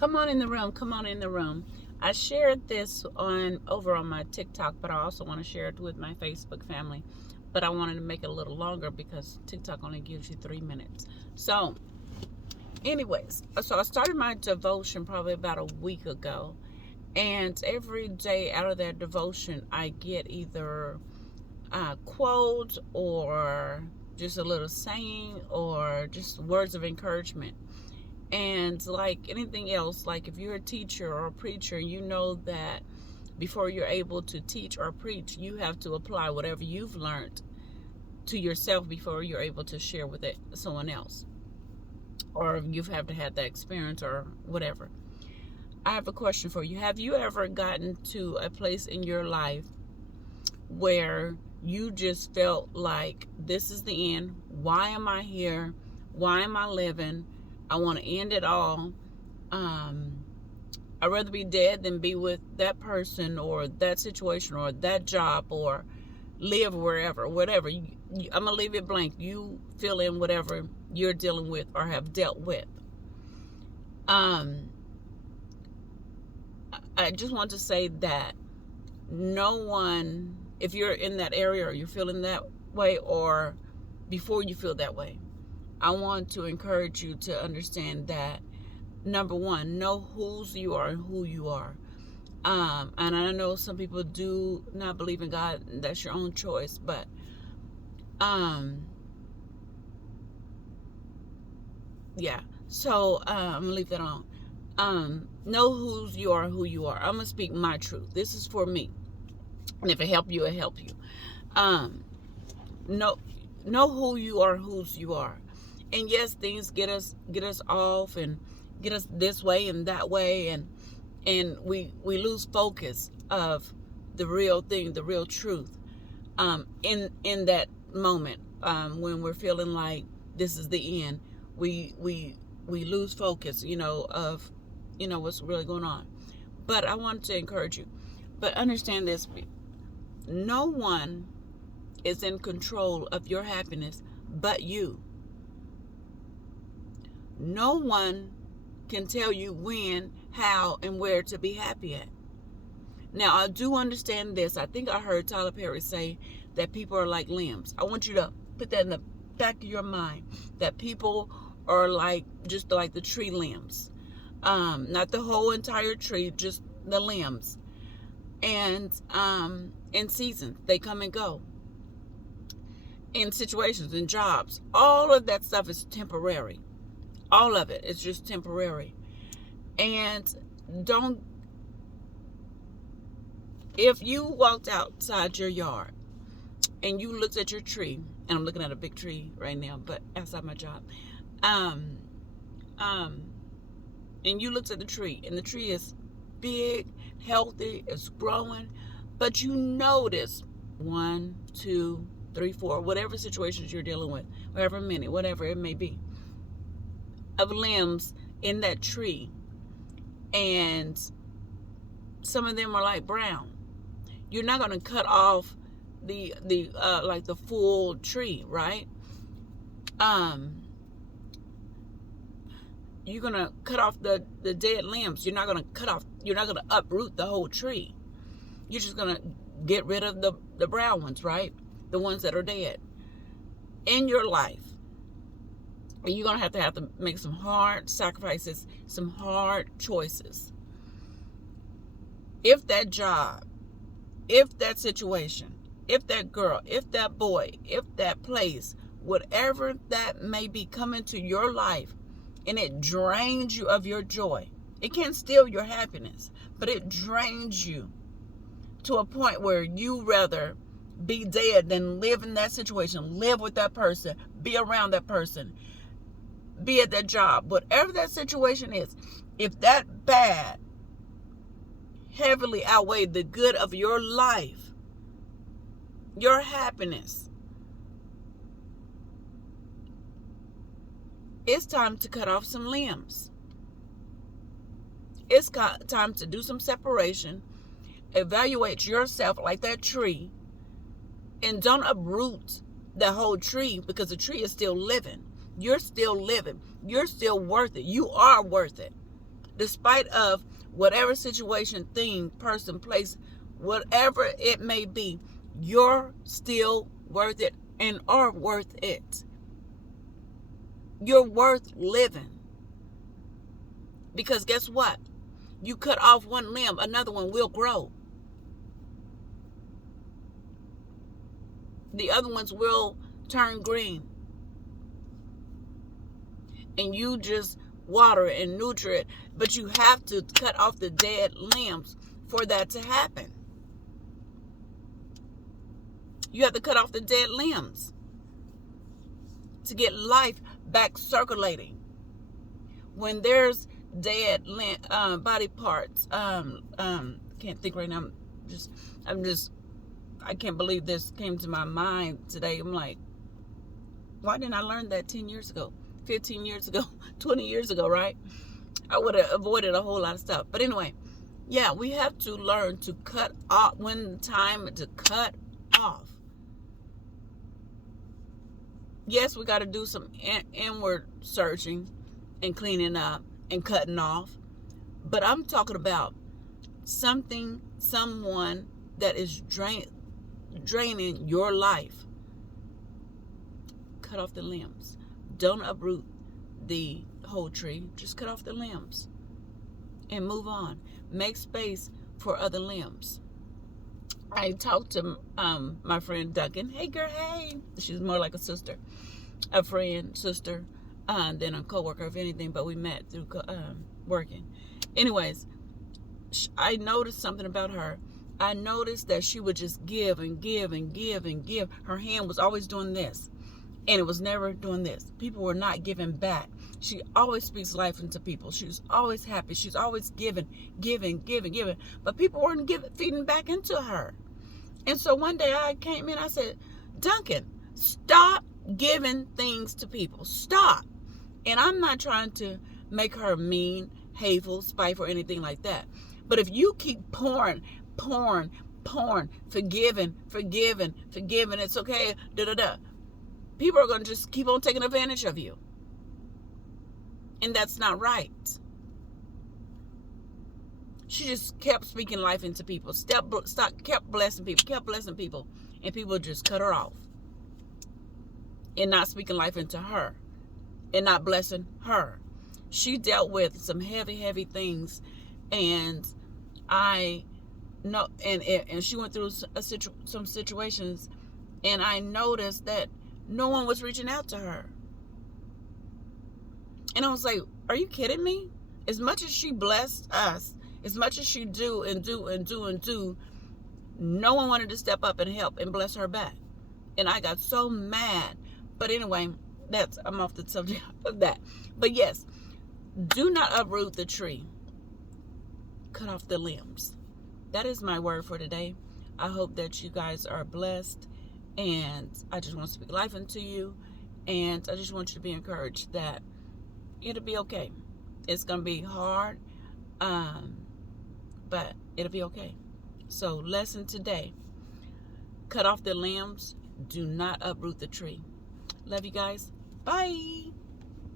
Come on in the room. Come on in the room. I shared this over on my TikTok, but I also want to share it with my Facebook family. But I wanted to make it a little longer because TikTok only gives you 3 minutes. So, anyways, so I started my devotion probably about a week ago. And every day out of that devotion, I get either a quote or just a little saying or just words of encouragement. And like anything else, like if you're a teacher or a preacher, you know that before you're able to teach or preach, you have to apply whatever you've learned to yourself before you're able to share with someone else, or you have to have that experience or whatever. I have a question for you. Have you ever gotten to a place in your life where you just felt like this is the end? Why am I here? Why am I living? I want to end it all. I'd rather be dead than be with that person or that situation or that job or live wherever, whatever. I'm going to leave it blank. You fill in whatever you're dealing with or have dealt with. I just want to say that no one, if you're in that area or you're feeling that way or before you feel that way, I want to encourage you to understand that, number one, know whose you are and who you are. And I know some people do not believe in God. That's your own choice. But yeah. So I'm going to leave that alone. Know whose you are and who you are. I'm going to speak my truth. This is for me. And if it help you, it help you. Know who you are, whose you are. And yes, things get us off and get us this way and that way, and we lose focus of the real thing, the real truth. In that moment, when we're feeling like this is the end, we lose focus, of what's really going on. But I want to encourage you. But understand this: no one is in control of your happiness but you. No one can tell you when, how, and where to be happy at. Now, I do understand this. I think I heard Tyler Perry say that people are like limbs. I want you to put that in the back of your mind, that people are just like the tree limbs. Not the whole entire tree, just the limbs. And in seasons, they come and go. In situations, in jobs, all of that stuff is temporary. All of it is just temporary. And if you walked outside your yard and you looked at your tree, and I'm looking at a big tree right now, but outside my job, and you looked at the tree, and the tree is big, healthy, it's growing, but you notice 1, 2, 3, 4, whatever situations you're dealing with, however many, whatever it may be, of limbs in that tree, and some of them are like brown. You're not going to cut off the full tree, right? You're going to cut off the dead limbs. You're not going to uproot the whole tree. You're just going to get rid of the brown ones, right? The ones that are dead. In your life, you're going to have to make some hard sacrifices, some hard choices. If that job, if that situation, if that girl, if that boy, if that place, whatever that may be coming to your life, and it drains you of your joy. It can't steal your happiness, but it drains you to a point where you rather be dead than live in that situation, live with that person, be around that person, be at that job, whatever that situation is. If that bad heavily outweighed the good of your life, your happiness, it's time to cut off some limbs. It's time to do some separation, evaluate yourself like that tree, and don't uproot the whole tree, because the tree is still living. You're still living. You're still worth it. You are worth it. despite of whatever situation, thing, person, place, whatever it may be, you're still worth it and are worth it. You're worth living. Because guess what? You cut off one limb, another one will grow. The other ones will turn green. And you just water it and nurture it. But you have to cut off the dead limbs for that to happen. You have to cut off the dead limbs to get life back circulating. When there's dead body parts, can't think right now. I can't believe this came to my mind today. I'm like, why didn't I learn that 10 years ago, 15 years ago, 20 years ago, right? I would have avoided a whole lot of stuff. But anyway, yeah, we have to learn to cut off when time to cut off. Yes, we got to do some inward searching and cleaning up and cutting off. But I'm talking about someone that is draining your life. Cut off the limbs. Don't uproot the whole tree. Just cut off the limbs and move on. Make space for other limbs. I talked to my friend Duncan. Hey girl, hey. She's more like a sister, a friend, sister, than a coworker, if anything. But we met through working. Anyways, I noticed something about her. I noticed that she would just give and give and give and give. Her hand was always doing this, and it was never doing this. People were not giving back. She always speaks life into people. She was always happy. She's always giving. But people weren't feeding back into her. And so one day I came in, I said, Duncan, stop giving things to people. Stop. And I'm not trying to make her mean, hateful, spiteful, or anything like that. But if you keep pouring, forgiving, it's okay, people are going to just keep on taking advantage of you. And that's not right. She just kept speaking life into people. Kept blessing people. And people just cut her off. And not speaking life into her. And not blessing her. She dealt with some heavy things. And I know, and she went through some situations. And I noticed that no one was reaching out to her. And I was like, are you kidding me? As much as she blessed us, as much as she do, no one wanted to step up and help and bless her back. And I got so mad. But anyway, I'm off the subject of that. But yes, do not uproot the tree. Cut off the limbs. That is my word for today. I hope that you guys are blessed. And I just want to speak life into you. And I just want you to be encouraged that it'll be okay. It's going to be hard, but it'll be okay. So lesson today, cut off the limbs. Do not uproot the tree. Love you guys. Bye.